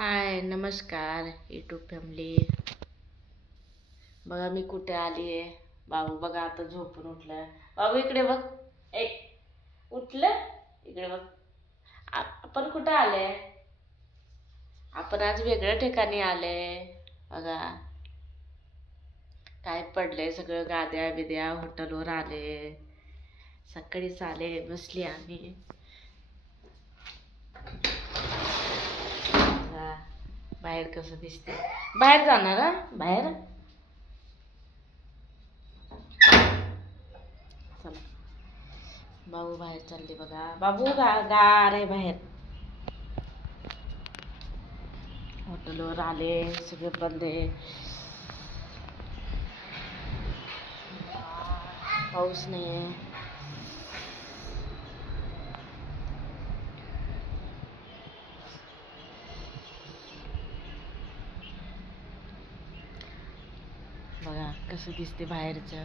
हाय नमस्कार YouTube family. बघा मी कुठे आली आहे. बाबू बघा आता झोपून उठलाय. बाबू इकडे बघ. ए उठलं इकडे बघ. आपण कुठे आले. आपण आज वेगळ्या ठिकाणी आले. बघा काय पडलंय सगळं, गाद्या बिद्या हॉटेलवर आले. सकाळीच आले, बसली आम्ही. बाहेर कसं दिसते. बाहेर जाणार हा बाहेर. चला बाबू बाहेर चालले बघा. बाबू गार आहे बाहेर. हॉटेलवर आले, सगळे बंद आहे. पाऊस नाही आहे. बघा कसं दिसते बाहेरचं.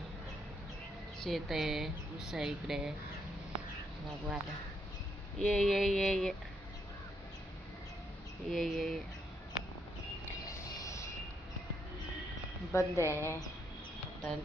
शेत आहे, ऊस आहे इकडे. बाबू आला. ये ये ये ये ये ये ये. बंद आहे हॉटेल.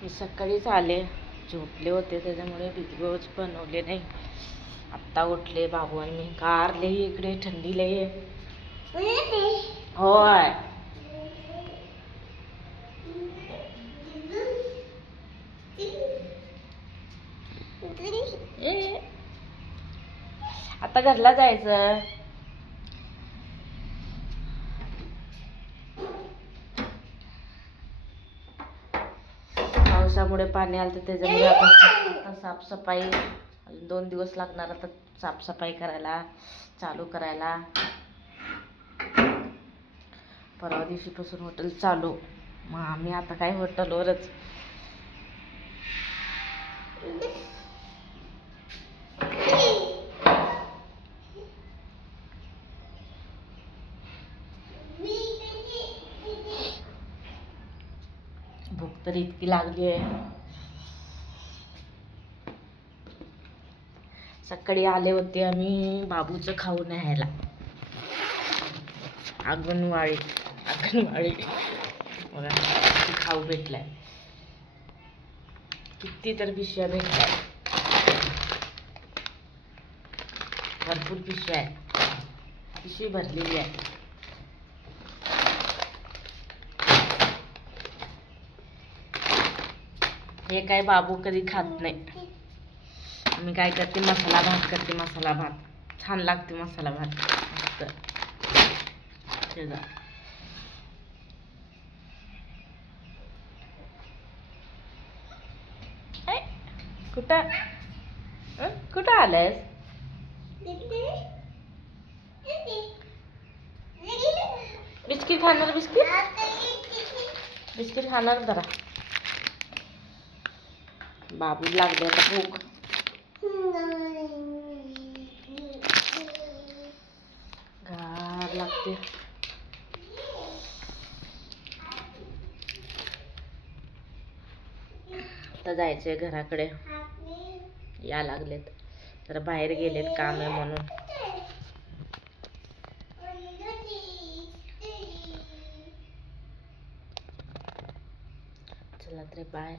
मी सकाळीच आले, झोपले होते त्याच्यामुळे व्हिडिओज बनवले नाही. आत्ता उठले बाबू आणि मी. गार लई इकडे, थंडी लई आहे. होय आता घरला जायचं. पावसामुळे पाणी आलं तर त्याच्यामुळे आता साफसफाई. अजून 2 दिवस लागणार आता साफसफाई करायला, चालू करायला. परवा दिवशीपासून हॉटेल चालू. मग आम्ही आता काय हॉटेलवरच. भूक तर इतकी लागली आहे. सकाळी आले होते आम्ही बाबूचं खाऊ न्यायला. अंगणवाडी बघा खाऊ भेटलाय. किती तर पिशव्या भेटलाय. भरपूर पिशव्या आहे. पिशवी भरलेली आहे. हे काय बाबू कधी खात नाही. मी काय करते, मसाला भात करते. मसाला भात छान लागते. मसाला भात मस्त. कुठं कुठं आलंयस. बिस्किट खाणार. बिस्किट खाणार जरा. बाबू लागले आता भूक. गार लागते. आता जायचंय घराकडे. या लागलेत तर बाहेर गेलेत, काम आहे म्हणून. चला तर बाय.